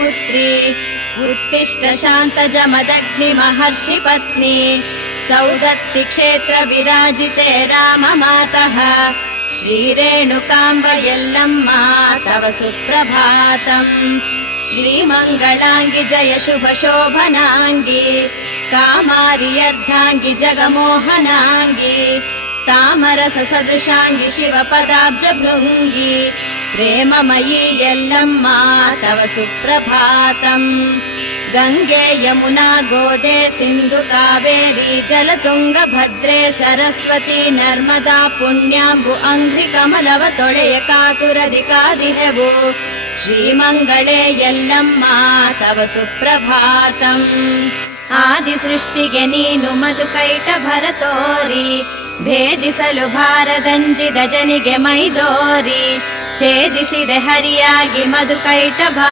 पुत्री उत्तिष्ठ शान्तजमदग्नि महर्षि पत्नी सौदत्ति क्षेत्र विराजिते राम मातः श्रीरेणुकाम्ब यल्लम्मा तव सुप्रभातम् श्रीमङ्गलाङ्गि जय शुभ शोभनाङ्गि कामारि अर्धाङ्गि जगमोहनाङ्गि तामरस सदृशाङ्गि शिवपदाब्ज भृङ्गि प्रेममयी यल्लम्मा तव सुप्रभातम् गङ्गे यमुना गोदे सिन्धु कावेरी जलतुङ्ग भद्रे सरस्वती नर्मदा पुण्याम्बु अंघ्रि कमलव ತೊಡೆಯ ಕಾತುರದಿ ಕಾದಿಹೆವು ಶ್ರೀಮಂಗಳೇ ಯಲ್ಲಮ್ಮ ತವ ಸುಪ್ರಭಾತಂ ಆದಿ ಸೃಷ್ಟಿಗೆ ನೀನು ಮಧುಕೈಟ ಭರತೋರಿ ಭೇದಿಸಲು ಭಾರದಂಜಿದ ಜನಿಗೆ ಮೈದೋರಿ ಛೇದಿಸಿದೆ ಹರಿಯಾಗಿ ಮಧುಕೈಟ